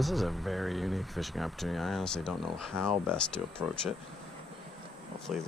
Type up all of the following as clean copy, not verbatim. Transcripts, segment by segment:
This is a very unique fishing opportunity. I honestly don't know how best to approach it. Hopefully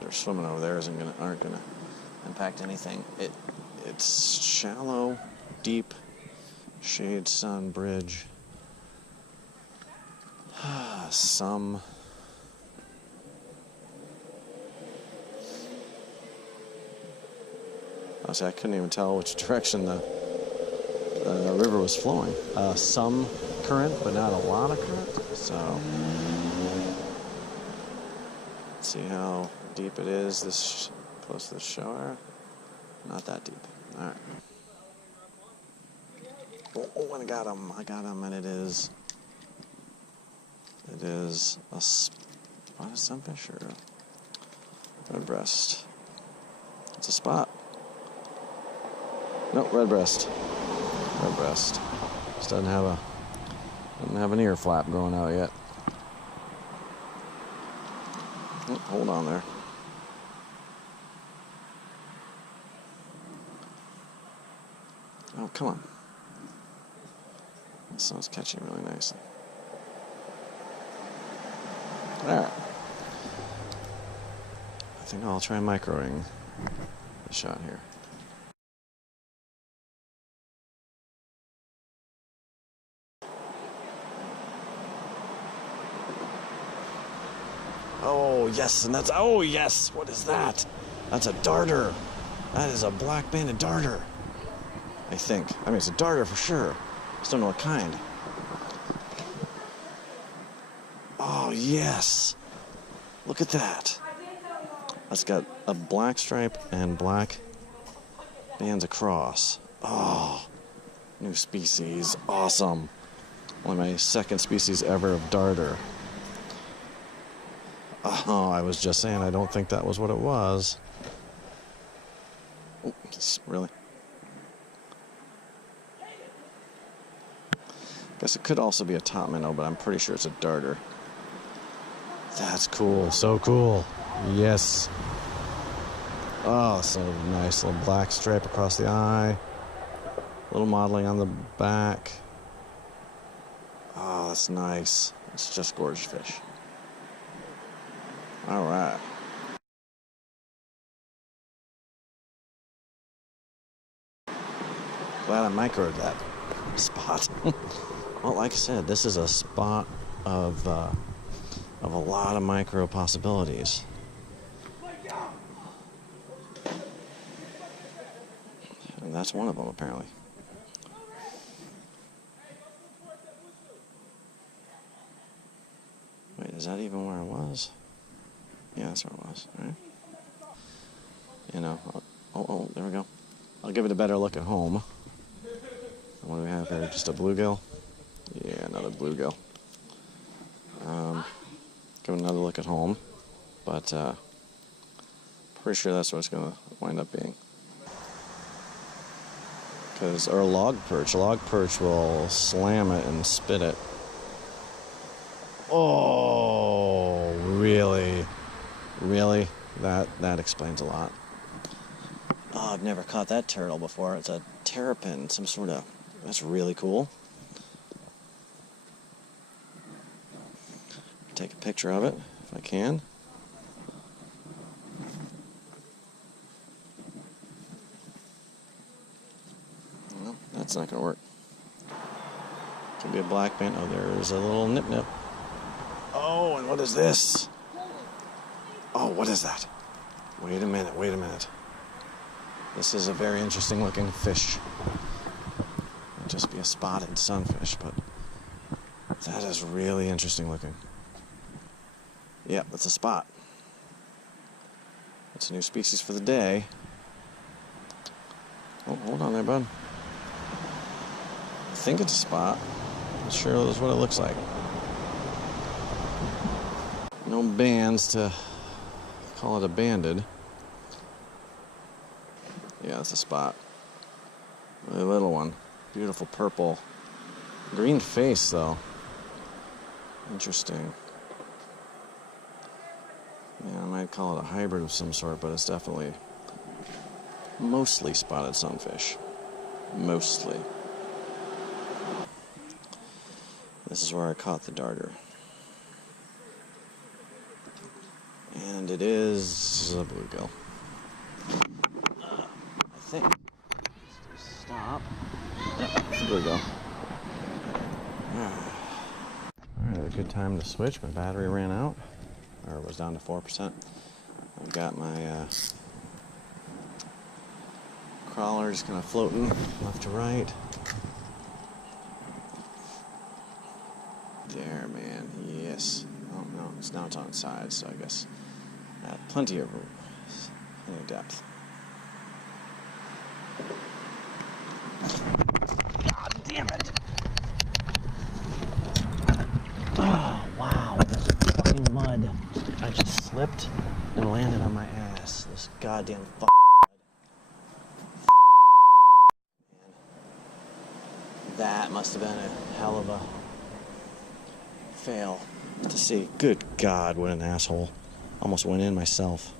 they're swimming over there aren't gonna impact anything. It's shallow, deep, shade, sun, bridge. Some honestly, I couldn't even tell which direction the river was flowing. Some current, but not a lot of current. So, let's see how deep it is. This close to the shore. Not that deep. All right. Oh, and I got him. And it is a spotted sunfish or a red breast. It's a spot. No, red breast. Red breast. Just doesn't have an ear flap growing out yet. Oh, hold on there. Oh, come on. This sun's catching really nicely. Alright. I think I'll try microing the shot here. Oh, yes, and that's, oh, yes, what is that? That's a darter. That is a black banded darter. I think. I mean, it's a darter for sure. Just don't know what kind. Oh, yes. Look at that. That's got a black stripe and black bands across. Oh, new species. Awesome. Only my second species ever of darter. Oh, I was just saying, I don't think that was what it was. Oh, really? Guess it could also be a top minnow, but I'm pretty sure it's a darter. That's cool. So cool. Yes. Oh, so nice. Little black stripe across the eye. Little modeling on the back. Oh, that's nice. It's just gorgeous fish. All right. Glad I microed that spot. Well, like I said, this is a spot of a lot of micro possibilities. And that's one of them, apparently. Wait, is that even where I was? Yeah, that's where it was. All right. You know, oh, there we go. I'll give it a better look at home. What do we have here? Just a bluegill? Yeah, another bluegill. Give it another look at home. But pretty sure that's what it's going to wind up being. Or a log perch. A log perch will slam it and spit it. Oh, really? Really? That explains a lot. Oh, I've never caught that turtle before. It's a terrapin, some sort of... That's really cool. Take a picture of it, if I can. Well, that's not going to work. Could be a black band. Oh, there's a little nip-nip. Oh, and what is this? Oh, what is that? Wait a minute. This is a very interesting looking fish. It'd just be a spotted sunfish, but that is really interesting looking. Yep, that's a spot. It's a new species for the day. Oh, hold on there, bud. I think it's a spot. Not sure that's what it looks like. No bands to call it a banded. Yeah, that's a spot. A little one. Beautiful purple. Green face, though. Interesting. Yeah, I might call it a hybrid of some sort, but it's definitely mostly spotted sunfish. Mostly. This is where I caught the darter. And it is a bluegill. I think. Let's stop. Yep, it's a bluegill. Alright, a good time to switch. My battery ran out, or was down to 4%. I've got my crawler just kind of floating left to right. There, man. Yes. Oh no, now it's on sides, so I guess plenty of room, plenty of depth. God damn it! Oh wow, this fucking mud! I just slipped and landed on my ass. This goddamn fucking mud. That must have been a hell of a fail to see. Good God, what an asshole. Almost went in myself.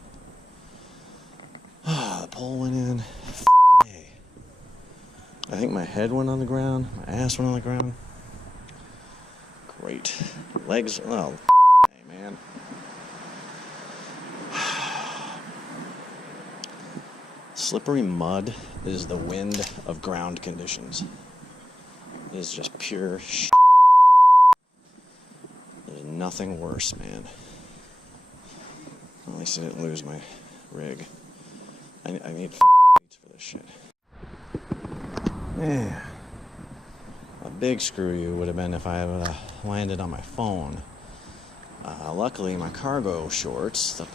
Ah, the pole went in. F***ing A. I think my head went on the ground. My ass went on the ground. Great. Legs, well, A, man. Slippery mud is the wind of ground conditions. It is just pure shit. There's nothing worse, man. At least I didn't lose my rig. I need seats for this shit. Yeah. A big screw you would have been if I would have landed on my phone. Luckily, my cargo shorts, the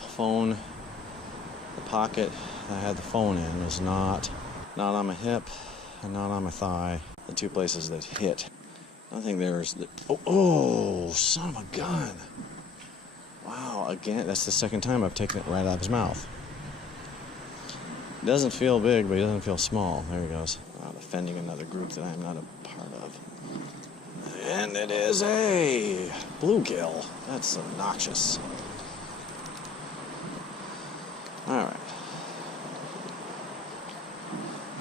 pocket I had the phone in was not on my hip and not on my thigh. The two places that hit. I think there's oh, son of a gun. Wow, again, that's the second time I've taken it right out of his mouth. It doesn't feel big, but it doesn't feel small. There he goes. Offending another group that I'm not a part of. And it is a bluegill. That's obnoxious. Alright.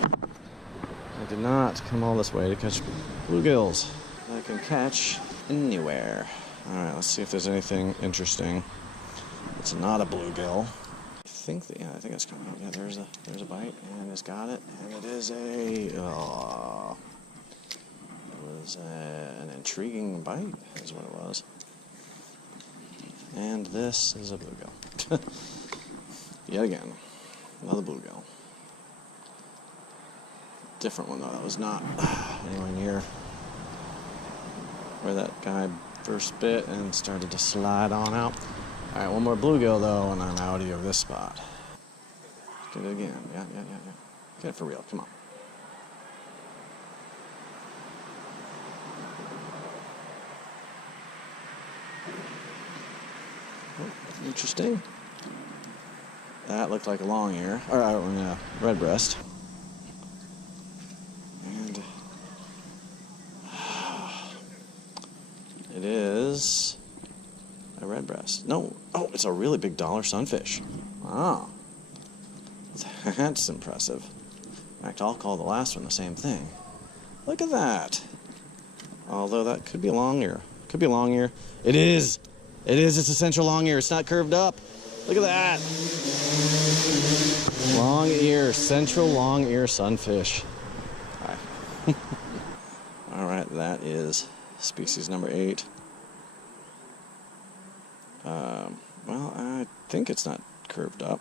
I did not come all this way to catch bluegills. I can catch anywhere. Alright, let's see if there's anything interesting. It's not a bluegill. I think it's coming out. Yeah, there's a bite, and it's got it, and it is it was an intriguing bite, is what it was. And this is a bluegill. Yet again, another bluegill. Different one though. That was not anywhere near where that guy first bit and started to slide on out. Alright, one more bluegill though, and I'm out of this spot. Get it again. Yeah. Get it for real. Come on. Oh, interesting. That looked like a long ear, or red breast. And it is a red breast. No, oh, it's a really big dollar sunfish. Wow, that's impressive. In fact, I'll call the last one the same thing. Look at that. Although that could be a long ear. Could be a long ear. It is. It's a central long ear. It's not curved up. Look at that. Long ear, central long ear sunfish. Hi. All right, that is species number 8. Well, I think it's not curved up.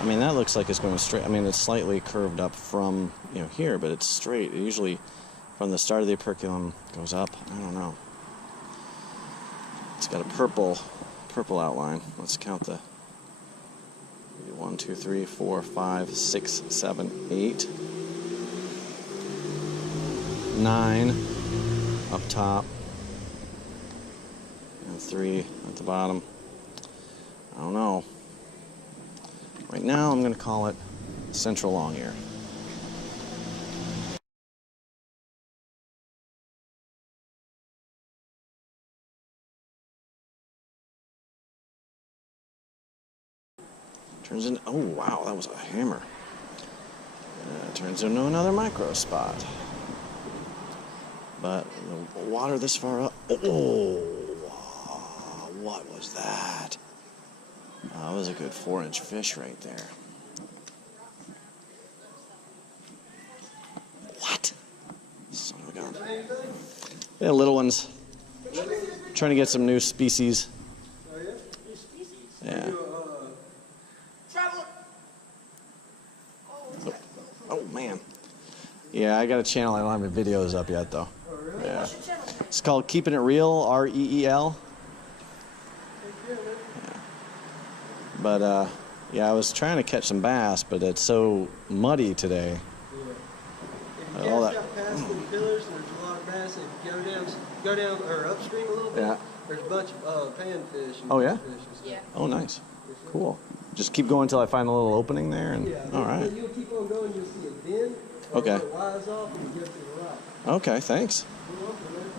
I mean, that looks like it's going straight. I mean, it's slightly curved up from, here, but it's straight. It usually, from the start of the operculum, goes up. I don't know. It's got a purple outline. Let's count the 1, 2, 3, 4, 5, 6, 7, 8, 9 up top, and 3 at the bottom. I don't know. Right now, I'm going to call it central long ear. Turns in. Oh wow, that was a hammer. Turns into another micro spot. But the water this far up. Oh, what was that? That was a good 4-inch fish right there. What? Son of a gun. Yeah, little ones. Trying to get some new species. Oh, yeah? New species? Yeah. Traveler. Oh, man. Yeah, I got a channel. I don't have my videos up yet, though. Oh, really? Yeah. What's your channel? It's called Keeping It Real, REEL. Yeah. But, yeah, I was trying to catch some bass, but it's so muddy today. If you cast out past the pillars, there's a lot of bass. If you go down or upstream a little bit, Yeah. there's a bunch of panfish and Oh, yeah? fish and stuff. Yeah. Oh, nice. Cool. Just keep going until I find a little opening there. And Yeah. all right. You'll keep on going, you'll see a bend. Or Okay. it wires off and you get to the right. Okay, thanks. You're welcome, man.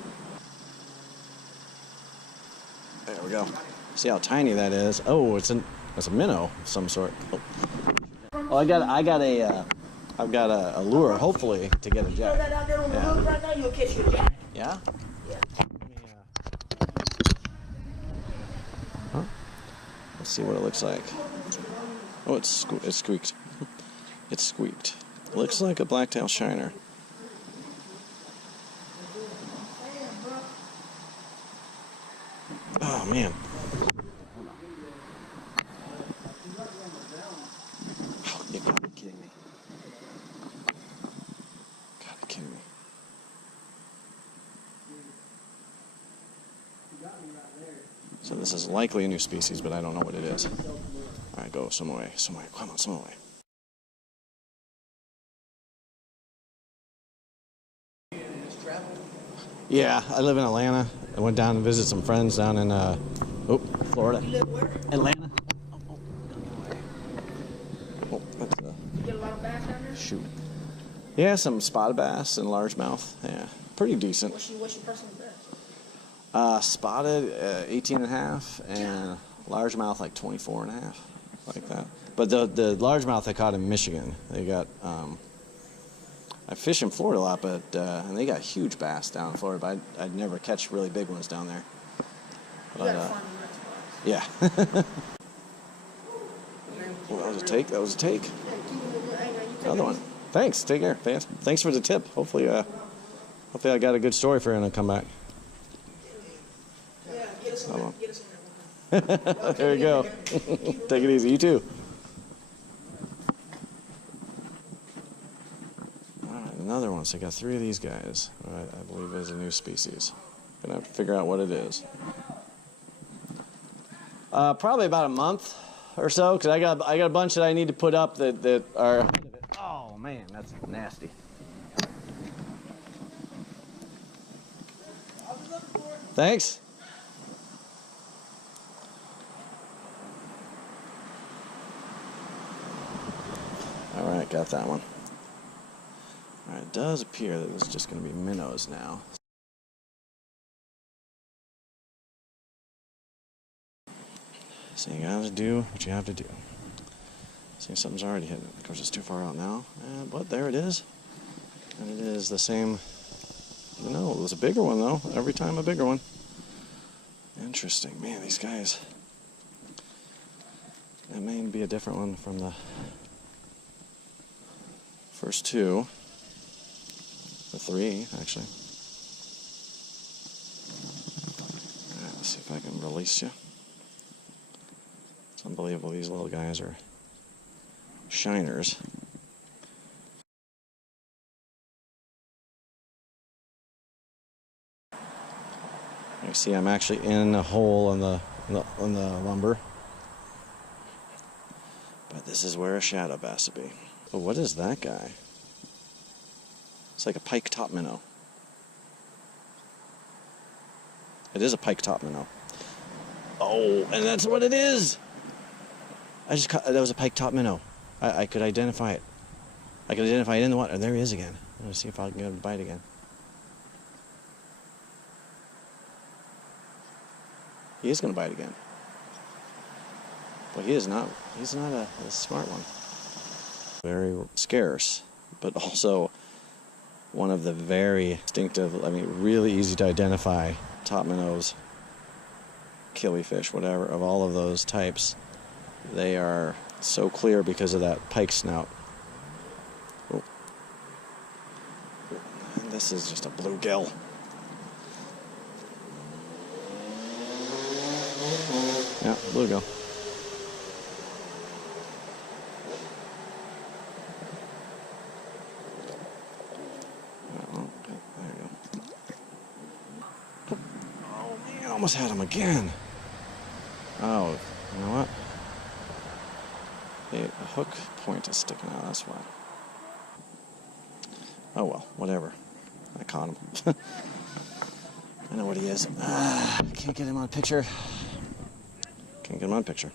There we go. See how tiny that is? Oh, it's a minnow of some sort. Oh, I've got a lure, hopefully, to get a Throw jack. that out there on the hook right now, you'll catch your jack. Yeah? Yeah. Huh? Let's see what it looks like. Oh, it squeaked. It squeaked. Looks like a blacktail shiner. Oh, man. Oh, you gotta be kidding me. Gotta be kidding me. So this is likely a new species, but I don't know what it is. All right, go some way. Come on, some way. Yeah, I live in Atlanta. I went down to visit some friends down in Florida. You live where? Atlanta. Oh, that's You get a lot of bass down there? shoot. Yeah, some spotted bass and largemouth. Yeah, pretty decent. What's your personal best? Spotted 18 and a half and largemouth like 24 and a half, like that. But the largemouth I caught in Michigan. They got I fish in Florida a lot, but and they got huge bass down in Florida. But I'd never catch really big ones down there. You But, gotta find the next spot. yeah. Well, that was a take. Hey, keep it, hey, man, you take Another it one. easy. Thanks. Take care. Thanks for the tip. Hopefully I got a good story for you when I come back. Yeah, get us Hold on on. there. Get us on there. There you go. Take it easy. You too. All right, another one. So I got 3 of these guys. All right, I believe is a new species. Gonna have to figure out what it is. Probably about a month or so, because I got a bunch that I need to put up that are. Oh man, that's nasty. Thanks. All right, got that one. All right, it does appear that it's just going to be minnows now. So you gotta do what you have to do. See, something's already hidden. Of course, it's too far out now. But there it is. And it is the same. No, it was a bigger one, though. Every time a bigger one. Interesting. Man, these guys. That may be a different one from the first 2. The 3, actually. All right, let's see if I can release you. It's unbelievable. These little guys are shiners. You see, I'm actually in a hole in the lumber. But this is where a shadow bass would be. Oh, what is that guy? It's like a pike top minnow. It is a pike top minnow. Oh, and that's what it is. I just caught, that was a pike top minnow. I could identify it. I could identify it in the water. There he is again. I'm gonna see if I can get him to bite again. He is gonna bite again. Well, he's not a smart one. Very scarce, but also one of the very distinctive, I mean, really easy to identify top minnows, killifish, whatever, of all of those types. They are so clear because of that pike snout. Oh. And this is just a bluegill. Yeah, bluegill. Almost had him again. Oh, you know what? The hook point is sticking out, that's why. Oh well, whatever. I caught him. I know what he is. Can't get him on picture. Can't get him on picture.